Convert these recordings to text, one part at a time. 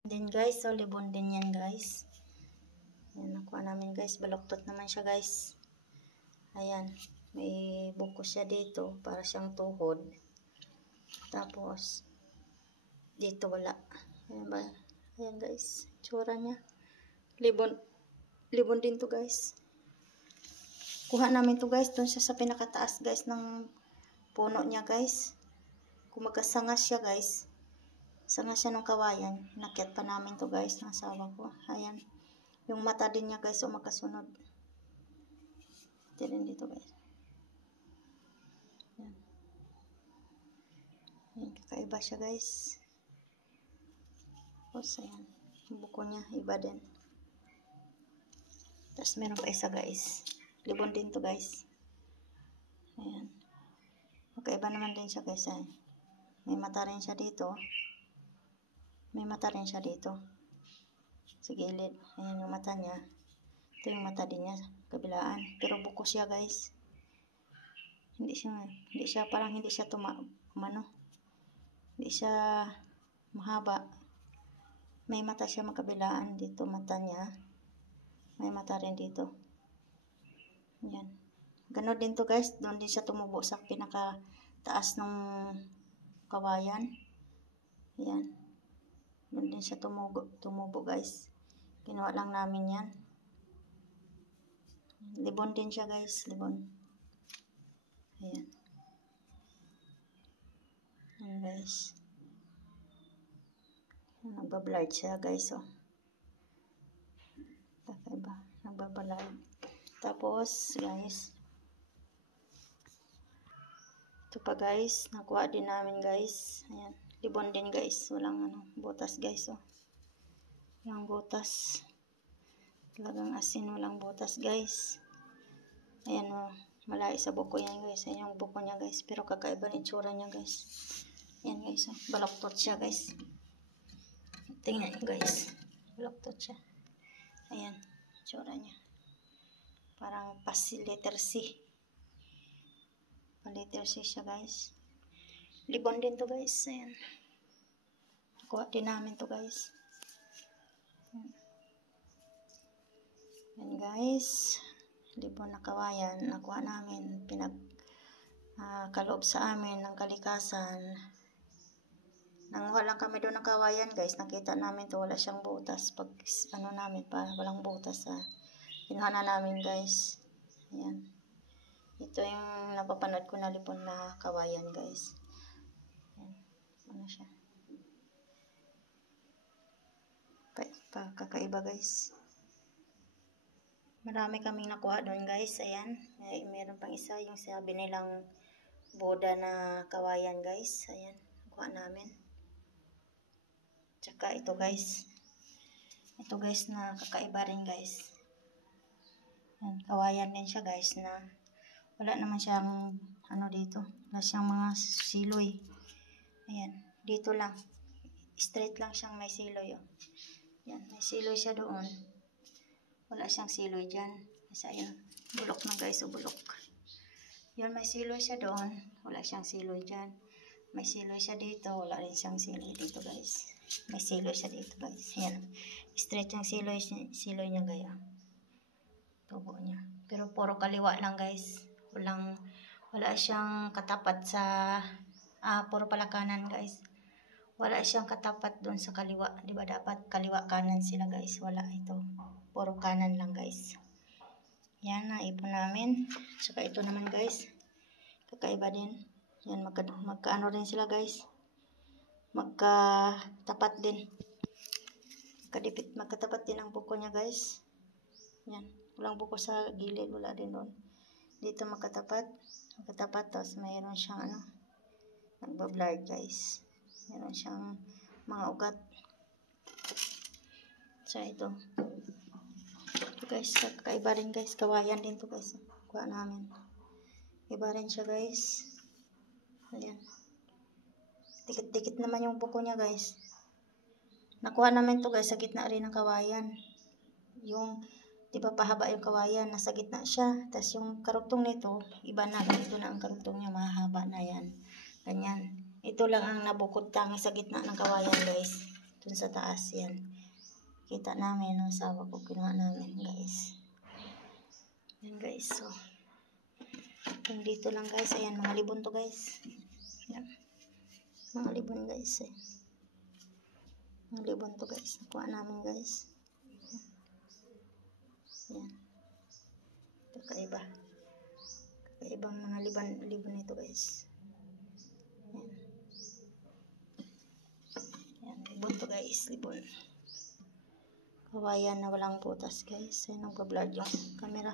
Din guys, so libon din yan guys. Yan, nakuha namin guys. Baloktot naman siya guys. Ayan, may buko siya dito para siyang tuhod. Tapos, dito wala. Ayan ba? Ayan guys, tsura niya. Libon din to guys. Kuha namin to guys, doon siya sa pinakataas guys ng puno niya guys. Kumagasanga siya guys. Sanga siya ng kawayan. Nakyat pa namin to guys, ng asawa ko. Ayan. Yung mata din niya guys, o makasunod. Ito rin dito guys. Ayan. Ayan, kakaiba siya guys. Tapos ayan. Yung buko niya, iba din. Tapos meron pa isa guys. Libon din to guys. Ayan. Kakaiba naman din siya guys. Ayan. May mata rin siya dito. May mata rin siya dito. Sa gilid. Ayan yung mata niya. Ito yung mata din niya. Kabilaan. Pero buko siya guys. Hindi siya parang hindi siya hindi siya mahaba. May mata siya makabilaan. Dito mata niya. May mata rin dito. Ayan. Ganun din to guys. Doon din siya tumubo sa pinakataas ng kawayan. Ayan. Doon din siya tumubo guys. Kinuha lang namin yan. Libon din siya guys. Libon. Ayan. Ayan guys. Nagbablard siya guys. Oh. Kakaiba. Nagbablard. Tapos guys. Ito pa guys. Nakuha din namin guys. Ayan. Libon din guys. Walang butas guys. Oh. Walang butas. Talagang asin. Walang butas guys. Ayan oh. Malaki sa buko yan guys. Ayan yung buko niya guys. Pero kakaiba ng itsura niya guys. Ayan guys. Oh. Baloktot siya guys. Tingnan nyo guys. Baloktot siya. Ayan. Itsura niya. Parang letter C. Letter C siya guys. Libon din to guys. Ayan. Nakuha din namin to guys. Ayan guys. Libon na kawayan. Nakuha namin. Kaloob sa amin ng kalikasan. Nanguha lang kami doon ng kawayan guys. Nakita namin to. Wala siyang butas. Pag namin pa. Walang butas. Kinuha na namin guys. Ayan. Ito yung napapanood ko na libon na kawayan guys. Ano siya? Kakaiba guys. Marami kaming nakuha doon guys. Ayan. Meron pang isa yung sabi nilang Buddha na kawayan guys. Ayan. Nakuha namin. Tsaka ito guys. Ito guys na kakaiba rin guys. Ayan. Kawayan din siya guys na wala naman siyang dito. Wala siyang mga siloy. Ayan, dito lang. Straight lang siyang may siloy. Oh. Yan, may siloy siya doon. Wala siyang siloy dyan. Kasi ayan, bulok na guys, o bulok. Yan, may siloy siya doon. Wala siyang siloy dyan. May siloy siya dito. Wala rin siyang siloy dito guys. May siloy siya dito guys. Yan, straight yung siloy niya gaya. Tubo niya. Pero puro kaliwa lang guys. Wala siyang katapat sa puro pala kanan guys. Wala siyang katapat doon sa kaliwa. Diba dapat kaliwa kanan sila guys. Wala ito. Puro kanan lang guys. Yan, naipon namin. Saka ito naman guys. Kakaiba din. Yan, magkaano rin sila guys. Magkatapat din. Magkatapat din ang buko niya guys. Yan. Walang buko sa gilid. Wala din doon. Dito magkatapat. Tapos mayroon siyang nagbablard guys. Meron siyang mga ugat. So ito guys, kakaiba rin guys. Kawayan din to guys. Kuha namin. Iba rin siya guys. Ayan. Dikit-dikit naman yung buko niya guys. Nakuha namin to guys sa gitna rin ng kawayan. Yung diba pahaba yung kawayan, nasa gitna siya. Tapos yung karugtong nito, iba na. Ito na ang karugtong niya, mahaba na yan. Ganyan. Ito lang ang nabukod tangi sa gitna ng kawayan guys. dun sa taas. Yan. Kita namin, ang asawa ko, kinuha namin, guys. Yan, guys. So, hanggang dito lang, guys. Ayan, mga libon to, guys. Yan. Mga libon, guys. Eh. Mga libon to, guys. Nakuha namin, guys. Yan. Kakaiba. Kakaibang mga libon ito, guys. Yan. Yan, libon to, guys. Libon. Kawayan na walang butas, guys. Ay, nagpa-blur yung camera.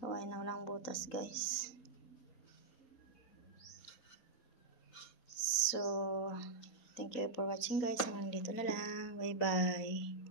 Kawayan na walang butas, guys. So, thank you for watching, guys. Hanggang dito na lang. Bye-bye.